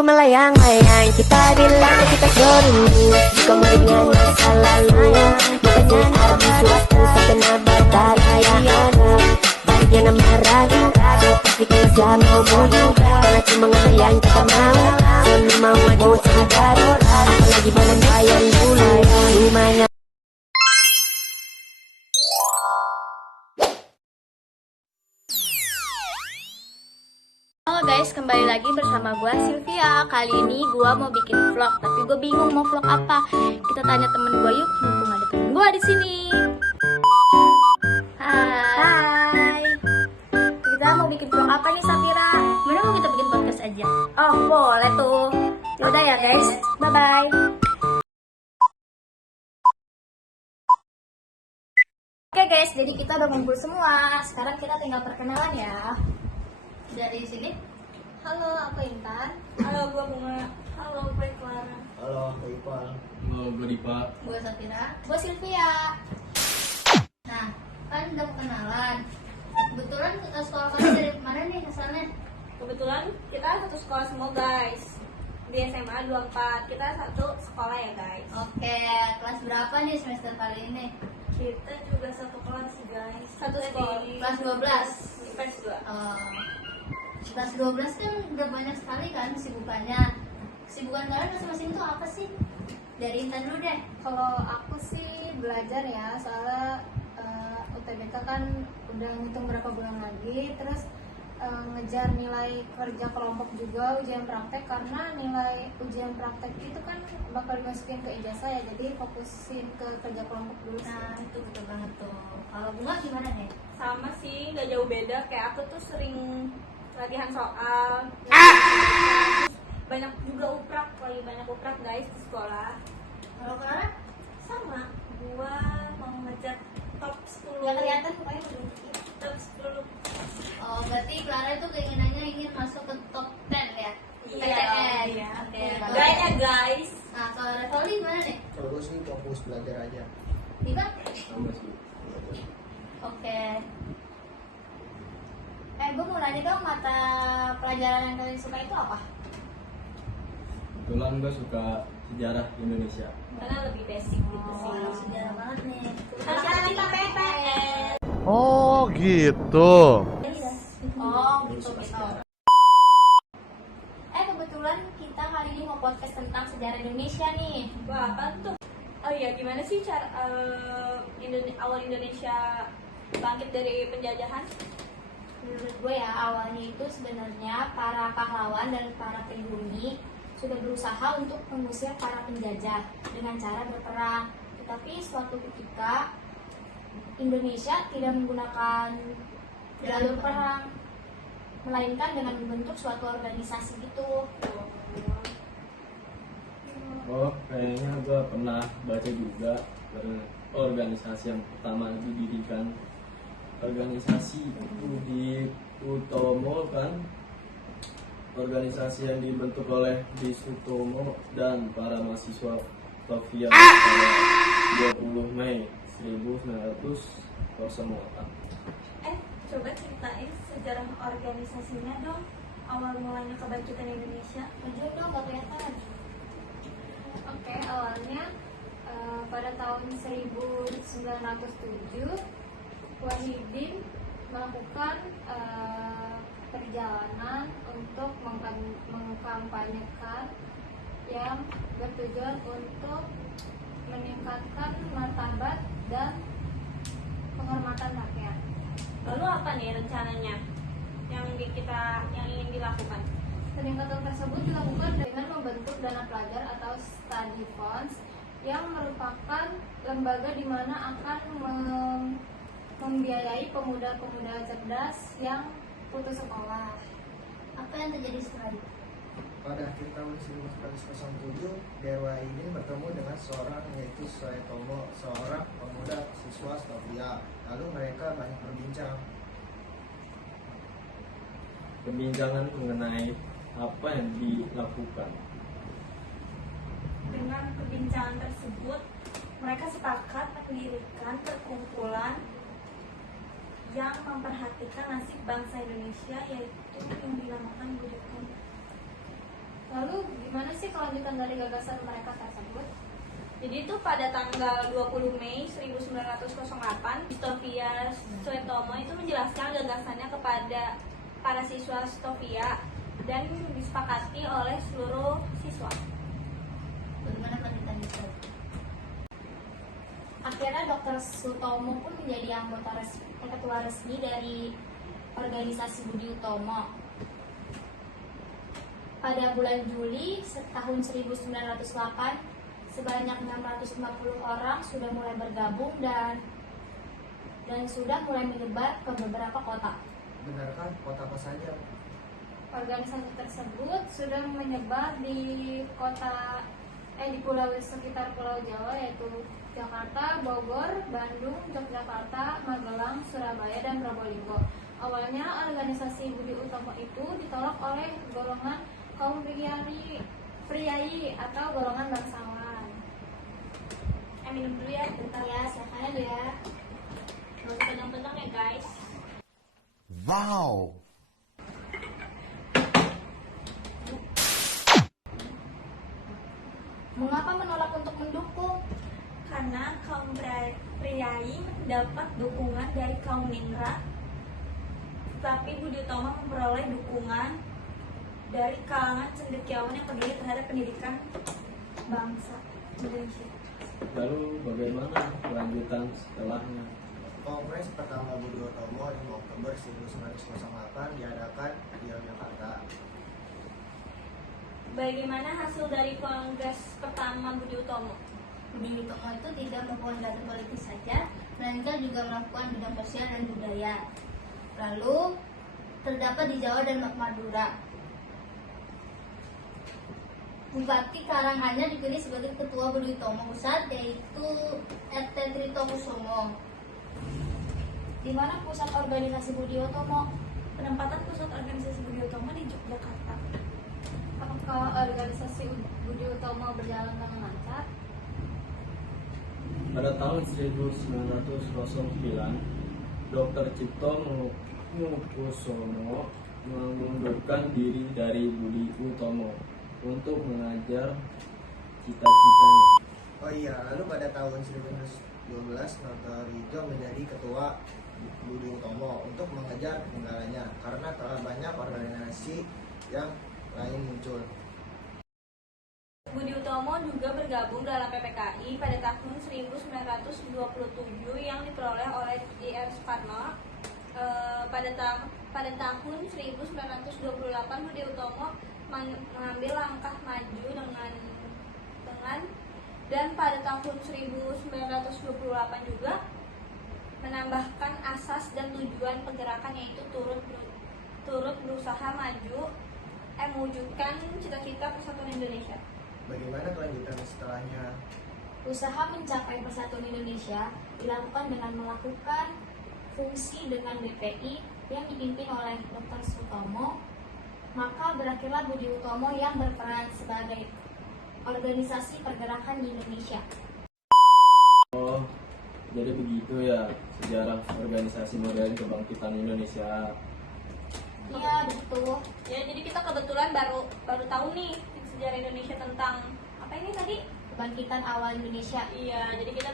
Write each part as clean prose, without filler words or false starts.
melayang-layang, kita bilang kita serius. Jika melihat masa lalu, bukannya habis waktu terkena bahaya. Jangan meragu, seperti kita mau juga. Karena cuma yang kita mau, semua mau sebentar. Apalagi badan yang dulu, rumahnya. Halo guys, kembali lagi bersama gue Sylvia. Kali ini gue mau bikin vlog, tapi gue bingung mau vlog apa. Kita tanya temen gue yuk, mumpung ada temen gue di sini. Hai. Kita mau bikin vlog apa nih Safira? Mana mau kita bikin podcast aja? Oh boleh tuh. Yaudah ya guys, bye bye. Oke guys, jadi kita udah ngumpul semua. Sekarang kita tinggal perkenalan ya. Dari sini, halo aku Intan. Halo gue Bunga. Halo gue Clara. Halo, aku Ipal. Halo, gue Dipa. Gue Safira. Gue Sylvia. Nah, kan udah kenalan. Kebetulan sekolah kalian dari mana nih asalnya? Kebetulan kita satu sekolah semua guys. Di SMA 24. Kita satu sekolah ya guys. Oke, kelas berapa nih semester kali ini? Kita juga satu kelas guys. Satu sekolah. Kelas 12. IPS 2. Kelas 12 kan udah banyak sekali kan kesibukannya. Kesibukan kalian masing-masing itu apa sih? Dari Intan dulu deh. Kalau aku sih belajar ya, soalnya UTBK kan udah ngitung berapa bulan lagi, terus ngejar nilai kerja kelompok juga, ujian praktek, karena nilai ujian praktek itu kan bakal dimasukin ke ijazah ya, jadi fokusin ke kerja kelompok dulu. Nah, itu betul banget tuh. Kalau Bunga gimana nih? Sama sih, gak jauh beda. Kayak aku tuh sering latihan soal. Banyak juga uprak, lagi banyak uprak guys di sekolah. Kalau Clara? Sama, gua mau ngejar top 10. Gak kelihatan pokoknya Top 10. Oh, berarti Clara itu keinginannya ingin masuk ke top 10 ya? PTN. Iya. Oke. Kayaknya guys. Nah, kalau Revolusi gimana nih? Kalau gue sih fokus belajar aja. Diba? Sama sih. Oke. Gue mau nanya dong, mata pelajaran yang kalian suka itu apa? Kebetulan gue suka sejarah Indonesia. Karena lebih basic gitu sih. Oh, sejarah banget nih. Karena kita PTN. Oh gitu. Oh, gitu. Kebetulan kita kali ini mau podcast tentang sejarah Indonesia nih. Wah, apa tuh? Oh iya, gimana sih cara awal Indonesia bangkit dari penjajahan? Menurut gue ya, awalnya itu sebenarnya para pahlawan dan para pribumi sudah berusaha untuk mengusir para penjajah dengan cara berperang. Tetapi suatu ketika Indonesia tidak menggunakan jalur perang, melainkan dengan membentuk suatu organisasi gitu. Oh, kayaknya gue pernah baca juga organisasi yang pertama didirikan. Organisasi Budi Utomo kan, organisasi yang dibentuk oleh Budi Utomo dan para mahasiswa Sofia pada 20 Mei 1908. Coba ceritain sejarah organisasinya dong, awal mulanya kebangkitan Indonesia. Tunjuk dong, gak kelihatan. Oke, awalnya pada tahun 1907 Wahidin melakukan perjalanan untuk mengkampanyekan yang bertujuan untuk meningkatkan martabat dan penghormatan rakyat. Lalu apa nih rencananya yang ingin dilakukan? Peningkatan tersebut dilakukan dengan membentuk dana pelajar atau study funds yang merupakan lembaga di mana akan membiayai pemuda-pemuda cerdas yang putus sekolah. Apa yang terjadi setelah itu? Pada akhir tahun 1907, Dewa ini bertemu dengan seorang yaitu Suetomo, seorang pemuda siswa Sofia. Lalu mereka banyak berbincang. Perbincangan mengenai apa yang dilakukan. Dengan perbincangan tersebut, mereka sepakat mendirikan perkumpulan yang memperhatikan nasib bangsa Indonesia, yaitu yang dinamakan Budi Utomo. Lalu gimana sih kelanjutan dari gagasan mereka tersebut? Jadi itu pada tanggal 20 Mei 1908, Sofia Suetomo itu menjelaskan gagasannya kepada para siswa Sofia dan disepakati oleh seluruh siswa. Bagaimana kelanjutan itu? Akhirnya Dr. Sutomo pun menjadi ketua resmi dari organisasi Budi Utomo. Pada bulan Juli tahun 1908, sebanyak 650 orang sudah mulai bergabung dan sudah mulai menyebar ke beberapa kota. Benarkah kota apa saja? Organisasi tersebut sudah menyebar di pulau sekitar Pulau Jawa, yaitu Jakarta, Bogor, Bandung, Yogyakarta, Magelang, Surabaya, dan Probolinggo. Awalnya organisasi Budi Utomo itu ditolak oleh golongan kaum priai atau golongan bangsawan. Minum dulu ya. Bentar ya, silakan dulu ya. Nggak usah pegang-pegang ya guys. Wow. Mengapa menolak untuk mendukung? Karena kaum priai mendapat dukungan dari kaum ningrat, tapi Budi Utomo memperoleh dukungan dari kalangan cendekiawan yang peduli terhadap pendidikan bangsa Indonesia. Lalu bagaimana kelanjutan setelahnya? Kongres pertama Budi Utomo 5 Oktober 1908 diadakan di Yogyakarta. Bagaimana hasil dari kongres pertama Budi Utomo? Budi Utomo itu tidak melakukan kegiatan politik saja, melainkan juga melakukan bidang sosial dan budaya. Lalu terdapat di Jawa dan Madura. Bupati Karanganyar dipilih sebagai ketua Budi Utomo Pusat, yaitu RT Trito Kusumo. Di mana pusat organisasi Budi Utomo? Penempatan pusat organisasi Budi Utomo di Yogyakarta. Apakah organisasi Budi Utomo berjalan dengan lancar? Pada tahun 1909, Dr. Cipto Mangunkusumo mengundurkan diri dari Budi Utomo untuk mengajar cita-citanya. Oh iya, lalu pada tahun 1912 Dr. Rijo menjadi ketua Budi Utomo untuk mengejar ketinggalannya karena telah banyak organisasi yang lain muncul. Budi Utomo juga bergabung dalam PPKI pada tahun 1927 yang diperoleh oleh I.R. Soekarno. Pada tahun 1928 Budi Utomo mengambil langkah maju dan pada tahun 1928 juga menambahkan asas dan tujuan pergerakan, yaitu turut berusaha mewujudkan cita-cita persatuan Indonesia. Bagaimana kelanjutan setelahnya? Usaha mencapai persatuan Indonesia dilakukan dengan melakukan fungsi dengan BPI yang dipimpin oleh Dr. Sutomo. Maka berakhirlah Budi Utomo yang berperan sebagai organisasi pergerakan di Indonesia. Oh, jadi begitu ya sejarah organisasi modern kebangkitan Indonesia. Iya, betul. Ya, jadi kita kebetulan baru tahu nih sejarah Indonesia tentang apa ini tadi? Kebangkitan awal Indonesia. Iya, jadi kita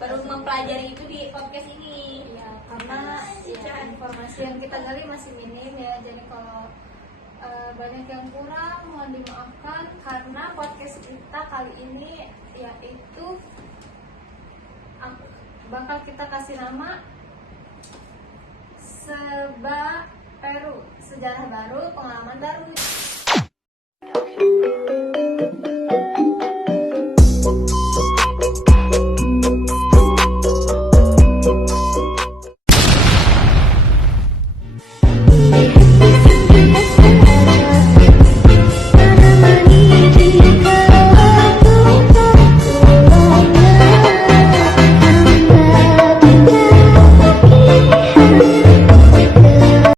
baru mempelajari itu di podcast ini. Ya, karena informasi yang kita gali masih minim ya, jadi kalau banyak yang kurang mohon dimaafkan, karena podcast kita kali ini yaitu bakal kita kasih nama Seba Peru, sejarah baru, pengalaman baru.